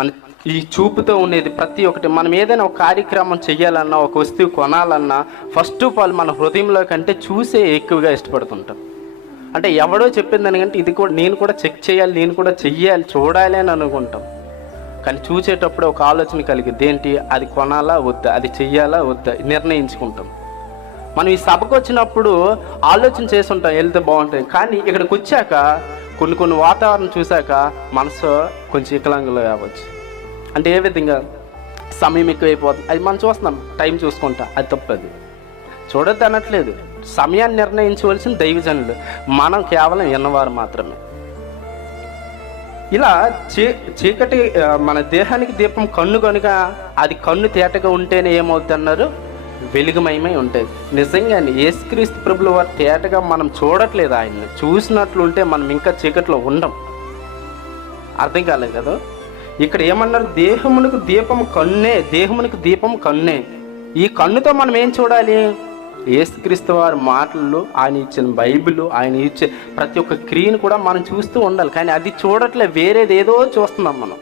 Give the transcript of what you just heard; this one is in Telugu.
మన ఈ చూపుతో ఉండేది ప్రతి ఒక్కటి. మనం ఏదైనా ఒక కార్యక్రమం చేయాలన్నా, ఒక వస్తువు కొనాలన్నా ఫస్ట్ ఆఫ్ ఆల్ మన హృదయంలో కంటే చూసే ఎక్కువగా ఇష్టపడుతుంటాం. అంటే ఎవడో చెప్పిన దానికంటే ఇది కూడా నేను కూడా చెక్ చేయాలి, నేను కూడా చెయ్యాలి, చూడాలి అని అనుకుంటాం. కానీ చూసేటప్పుడు ఒక ఆలోచన కలిగిద్ది, ఏంటి అది కొనాలా వద్దా, అది చెయ్యాలా వద్దా నిర్ణయించుకుంటాం. మనం ఈ సభకు వచ్చినప్పుడు ఆలోచన చేసి ఉంటాం వెళ్తే బాగుంటుంది, కానీ ఇక్కడికి వచ్చాక కొన్ని వాతావరణం చూశాక మనసు కొంచెం వికలాంగులు కావచ్చు. అంటే ఏ విధంగా సమయం ఎక్కువైపోతుంది, అది మనం చూస్తున్నాం, టైం చూసుకుంటా, అది తప్పదు, చూడొద్దు అనట్లేదు. సమయాన్ని నిర్ణయించవలసిన దైవజనులు, మనం కేవలం విన్నవారు మాత్రమే. ఇలా చీకటి మన దేహానికి దీపం కన్ను కనుక అది కన్ను తేటగా ఉంటేనే ఏమవుతుంది అన్నారు, వెలుగుమయమై ఉంటుంది. నిజంగానే యేసుక్రీస్తు ప్రభుల వారు తేటగా మనం చూడట్లేదు, ఆయన్ని చూసినట్లుంటే మనం ఇంకా చీకట్లో ఉండం. అర్థం కాలేదు కదా. ఇక్కడ ఏమన్నారు, దేహమునకు దీపం కన్నే, దేహమునకు దీపం కన్నే. ఈ కన్నుతో మనం ఏం చూడాలి, యేసుక్రీస్తు వారి మాటలు, ఆయన ఇచ్చిన బైబిల్, ఆయన ఇచ్చే ప్రతి ఒక్క క్రియను కూడా మనం చూస్తూ ఉండాలి. కానీ అది చూడట్లే, వేరేది ఏదో చూస్తున్నాం మనం.